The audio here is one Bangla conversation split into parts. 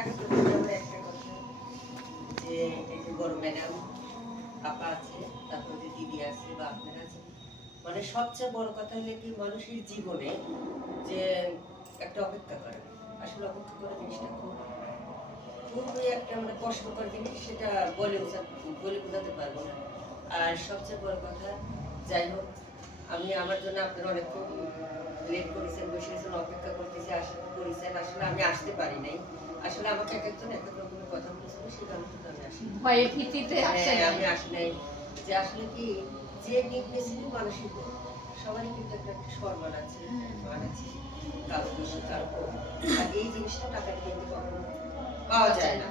আগে প্রথমে আমরা একটা কথা যে এই যে বড় ম্যাডাম আপা আছে, তারপর যে দিদি আছে বা আপনারা আছেন, মানে সবচেয়ে বড় কথা হলো কি মানুষের জীবনে যে একটা অপেক্ষা করে। আসলে অপেক্ষা করা জিনিসটা খুবই একটা মানে কষ্টকর জিনিস, সেটা বলে বোঝাতে পারবো না। আর সবচেয়ে বড় কথা, যাই হোক, আমি আমার জন্য আপনারা অনেকক্ষণ লেট করেছেন, বসেছেন, অপেক্ষা করতেছি, আশা করেছেন। আসলে আমি আসতে পারি নাই। আসলে আমাকে এক একজন এক এক রকমের কথা বলেছিল, সেই কারণে কিন্তু আমি আসি ভয়ে ভীতিতে আসে না। আমি আসি নাই। যে আসলে কি, যে নির্দেশিত মানসিক সবারই কিন্তু একটা একটা সম্মান আছে, মান আছে, কারো বেশি কারো কম। আর এই জিনিসটা টাকাটা কিন্তু কখনো পাওয়া যায় না।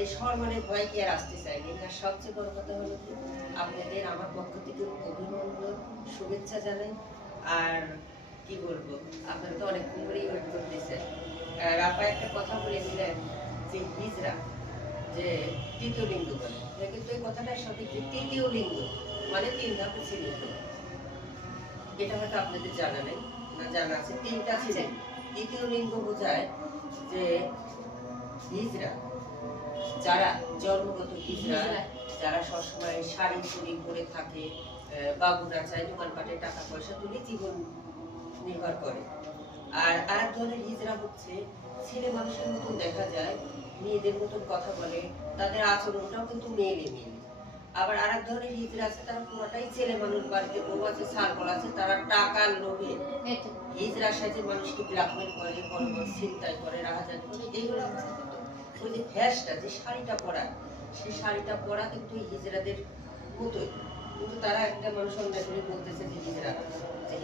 এই সম্মানের ভয় কি আর আসতে চাইনি। আর সবচেয়ে বড় কথা হলো কি, আপনাদের আমার পক্ষ থেকে অভিনন্দন, শুভেচ্ছা জানাই। আর কি বলবো, আপনারা তো অনেকক্ষণ ধরেই ওয়েট করতেছেন। আপা একটা কথা বলেছিলেন যে হিজরা, যে তৃতীয় লিঙ্গ বলে, কিন্তু এই কথাটা সঠিক যে তৃতীয় লিঙ্গ মানে তিন ধাপে ছিল। এটা হয়তো আপনাদের জানা নেই, না জানা আছে, তিনটা ছিল। তৃতীয় লিঙ্গ বোঝায় যে হিজরা, যারা জন্মগত হিজরা, যারা সবসময় শাড়ি চুরি করে থাকে, বাবু নাচায়, দোকানপাটে টাকা পয়সা তুলে জীবন নির্ভর করে। আর আরেক ধরনের হিজরা হচ্ছে ছেলে মানুষের মতন দেখা যায়, মেয়েদের মতন কথা বলে, তাদের আচরণটাও কিন্তু মেয়েলি মেয়েলি। আবার আরেক ধরনের হিজরা আছে, তারা পুরোটাই ছেলে মানুষ, বাড়িতে বউ আছে, সার্কল আছে, তারা টাকার লোভে হিজরা সাজে মানুষকে ব্ল্যাকমেল করে, বড় বড় ছিনতাই করে, রাহাজানি করে। এইগুলো আমাদের কিন্তু ওই যে ভ্যাসটা, যে শাড়িটা পরা, সেই শাড়িটা পরা কিন্তু হিজরাদের মতোই। কিন্তু তারা একটা মানুষ অন্যায় করে বলতেছে যে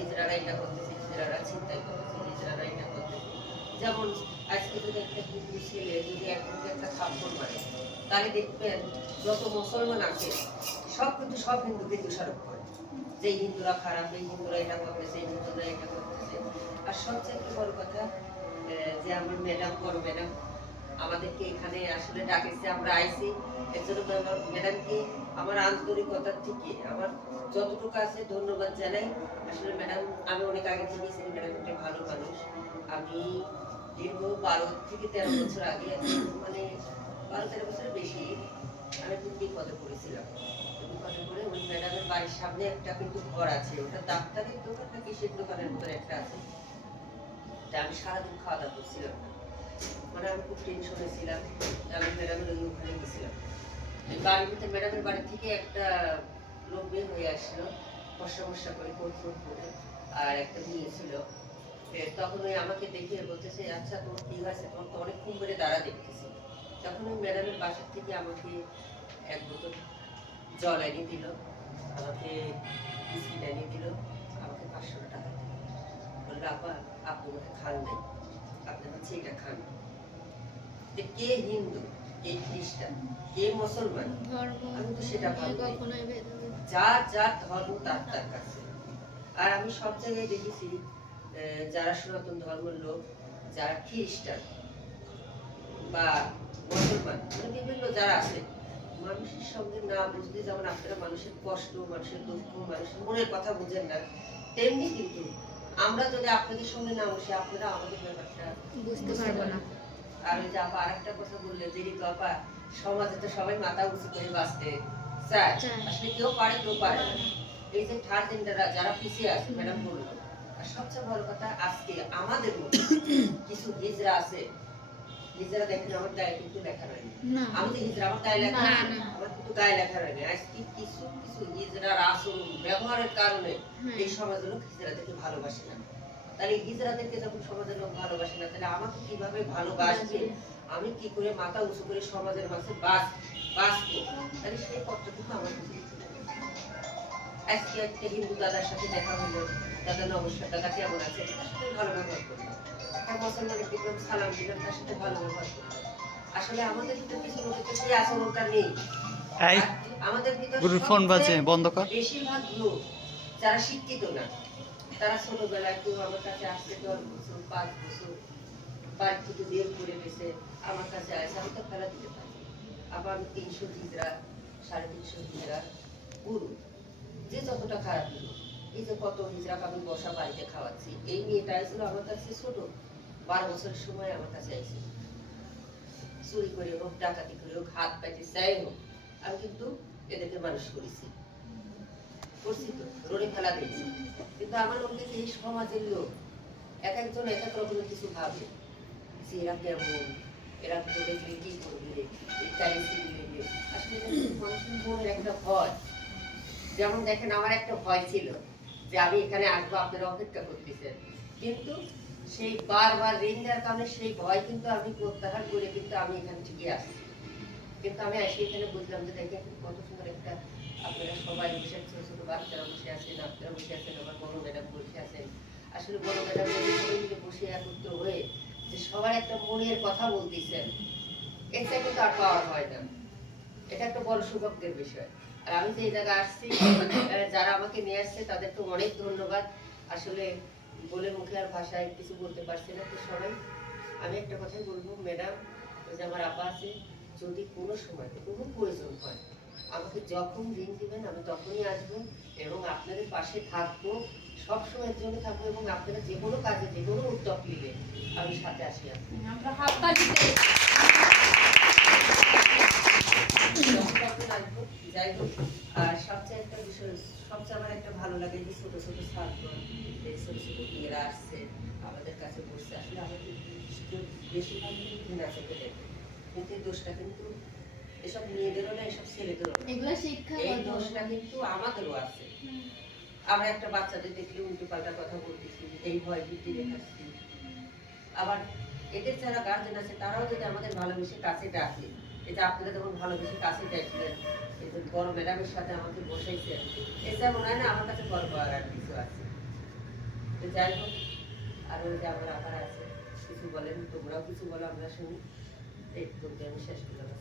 হিজরারা এটা করতেছে, হিজরারা ছিনতাই করতেছে, হিজরারা এটা করতেছে। যেমন আজকে যদি একটা হিন্দু ছেলে যদি একজনকে একটা থাপ্পড় মারে, তাহলে দেখবেন যত মুসলমান আছে সব কিন্তু সব হিন্দুকে দোষারোপ করে যে হিন্দুরা খারাপ, এই হিন্দুরা এটা করতেছে, এই হিন্দুরা এটা করতেছে। আর সবচেয়ে একটা বড় কথা, যে আমার ম্যাডাম, বড় ম্যাডাম আমাদেরকে এখানে আসলে ডাকেছে, আমরা আইছি এর জন্য ম্যাডামকে আমার আন্তরিকতার থেকে আমার যতটুকু আছে ধন্যবাদ জানাই। আসলে ম্যাডাম, আমি অনেক আগে থেকেই চিনি ম্যাডাম একটা ভালো মানুষ। আমি দীর্ঘ 12 থেকে 13 বছর আগে, মানে 12-13 বছরের বেশি, আমি একটু বিপদে পড়েছিলাম। বিপদে পড়ে ওই ম্যাডামের বাড়ির সামনে একটা কিন্তু ঘর আছে, ওটা ডাক্তারের দোকান না কিসের দোকানের ভিতরে একটা আছে। তা আমি সারাদিন খাওয়া দাওয়া করছিলাম না, মানে আমি খুব টেনশনে ছিলাম। আমি ম্যাডামের ওই ওখানে গেছিলাম, বাড়ির ভিতরে ম্যাডামের বাড়ি থেকে একটা লোক বের হয়ে আসলো, বর্ষা বর্ষা করে কোট ফোট পরে, আর একটা মেয়ে ছিল। তখন ওই আমাকে দেখে বলতেছে, আচ্ছা তোমার কি হয়েছে, তোমার তো অনেকক্ষণ ধরে দাঁড়া দেখতেছি। তখন ওই ম্যাডামের বাসার থেকে আমাকে এক বোতল জল এনে দিল, আমাকে বিস্কিট এনে দিল, আমাকে 500 টাকা দিল। বললো, আপা আপনি ওকে খান নাই, আপনি হচ্ছে এটা খান। যে কে হিন্দু, কে খ্রিস্টান, কে মুসলমান, আমি তো সেটা ভাবি, যার যার ধর্ম তার তার কাছে। আর আমি সব জায়গায় দেখেছি, যারা সনাতন ধর্মের লোক, যারা খ্রিস্টান বা মুসলমান, মানে বিভিন্ন যারা আছে, মানুষের সঙ্গে না বুঝতে, যেমন আপনারা মানুষের কষ্ট, মানুষের দুঃখ, মানুষের মনের কথা বুঝেন না, তেমনি কিন্তু আমরা যদি আপনাদের সঙ্গে না বসে, আপনারা আমাদের ব্যাপারটা বুঝতে পারবো না। আর ওই যে আপা আরেকটা কথা বললে, যে ঋতু আপা, সমাজে তো সবাই মাথা উঁচু করে বাঁচতে চায়, আসলে কেউ পারে কেউ পারে না। এই যে থার্ড জেন্ডাররা যারা পিছিয়ে আছে, ম্যাডাম বললো। আর সবচেয়ে বড় কথা, আজকে আমাদের মধ্যে কিছু হিজড়া আছে, হিজড়া দেখেন আমার গায়ে কিন্তু লেখা রয়নি, আমি তো হিজড়া, আমার গায়ে লেখা, আমার কিন্তু গায়ে লেখা রয়নি। আজকে কিছু কিছু হিজড়ার আচরণ, ব্যবহারের কারণে এই সমাজের লোক হিজড়াদেরকে ভালোবাসে না। তাহলে হিজড়াদেরকে যখন সমাজের লোক ভালোবাসে না, তাহলে আমাকে কিভাবে ভালোবাসবে, আমি কি করে মাথা উঁচু করে সমাজের মাঝে বাঁচবো, তাহলে সেই পথটা কিন্তু আমার কাছে। আজকে একটা হিন্দু দাদার সাথে দেখা হলো, দাদা নমস্কার, দাদা কেমন আছে, তার সাথে ভালো ব্যবহার করলাম। একটা মুসলমানের দেখলাম, সালাম দিলাম, তার সাথে ভালো ব্যবহার করলাম। আসলে আমাদের ভিতরে কিছু লোকের তো সেই আচরণটা নেই। আমাদের ভিতরে বেশিরভাগ লোক যারা শিক্ষিত না, তারা ছোটবেলায় কেউ আমার কাছে আসছে 10 বছর 5 বছর, বাড়ি থেকে বের করে গেছে, আমার কাছে আসে, আমি তো ফেলা দিতে পারি। আবার আমি 300 হিজড়া, 350 হিজড়া গুরু, যে যতটা খারাপ হলো, এই যে কত হিজড়া আমি বসা বাড়িতে খাওয়াচ্ছি। এই মেয়েটা ছিল আমার কাছে ছোট, 12 বছরের সময় আমার কাছে আইছে, চুরি করে হোক, ডাকাতি করে হোক, হাত পাইতে চাই হোক, আমি কিন্তু এদেরকে মানুষ করেছি, করছি তো, রোডে ফেলা দিয়েছি। কিন্তু আমার লোককে এই সমাজের লোক এক একজন এক এক রকমের কিছু ভাবে যে এরা কেমন, এরা তো দেখলে কি করবে, ইত্যাদি দিলে। আসলে এটা কিন্তু মানুষের মনের একটা ভয়। যেমন দেখেন আমার একটা ভয় ছিল যে আমি এখানে আসবো, আপনারা অপেক্ষা করতেছেন, কিন্তু সেই বারবার ঋণ দেওয়ার কারণে সেই ভয় কিন্তু আমি প্রত্যাহার করে কিন্তু আমি এখানে ঠিকই আসি। কিন্তু আমি এসে এখানে বুঝলাম যে দেখেন কত সুন্দর একটা, আপনারা সবাই বসে, ছোট ছোট বাচ্চারা বসে আছেন, আপনারা বসে আছেন, আমার বড় ম্যাডাম বসে আছেন। আসলে বড় ম্যাডাম সবাই মিলে বসে একত্র হয়ে যে সবার একটা মনের কথা বলতেছেন, এটা কিন্তু আর পাওয়ার হয় না। এটা একটা বড় সৌভাগ্যের বিষয়। আর আমি যে এই জায়গায় আসছি, যারা আমাকে নিয়ে আসছে তাদেরকে অনেক ধন্যবাদ। আসলে বলে মুখে আর ভাষায় কিছু বলতে পারছি না তো সবাই। আমি একটা কথাই বলবো, ম্যাডাম, ওই যে আমার আপা আছে, যদি কোনো সময় কোনো প্রয়োজন হয় আমাকে যখন ঋণ দিবেন আমি তখনই আসবো এবং আপনাদের পাশে থাকবো, সব সময়ের জন্য থাকবো, এবং আপনারা যে কোনো কাজে যে কোনো উদ্যোগ নিলে আমি সাথে আসি। আমরা হাত বাজিতে যাই হোক, আর সবচেয়ে একটা বিষয়, সবচেয়ে আমার একটা ভালো লাগে যে ছোট ছোট ছাত্র, এই ছোট ছোট মেয়েরা আসছে আমাদের কাছে বসছে। আসলে আমাদের বেশিরভাগ কিন্তু ঘৃণা চোখে দেখে, কিন্তু এই দোষটা কিন্তু এসব মেয়েদেরও না, এসব ছেলেদেরও না, এগুলো শিক্ষা এই দোষটা কিন্তু আমাদেরও আছে। আমরা একটা বাচ্চাদের দেখলে উল্টো পাল্টা কথা বলতেছি, এই ভয় ভীতি দেখাচ্ছি। আবার এদের যারা গার্জেন আছে তারাও যদি আমাদের ভালোবেসে কাছে ডাকে, এই যে আপনারা যখন ভালোবেসে কাছে ডাকলেন, এই যে বড় ম্যাডামের সাথে আমাকে বসাইছেন, এটা মনে হয় না আমার কাছে গর্ব আর কিছু আছে। তো যাই হোক, আর ওই যে আমার আবার আছে, কিছু বলেন, তোমরাও কিছু বলো, আমরা শুনি। এই তো আমি শেষ করলাম।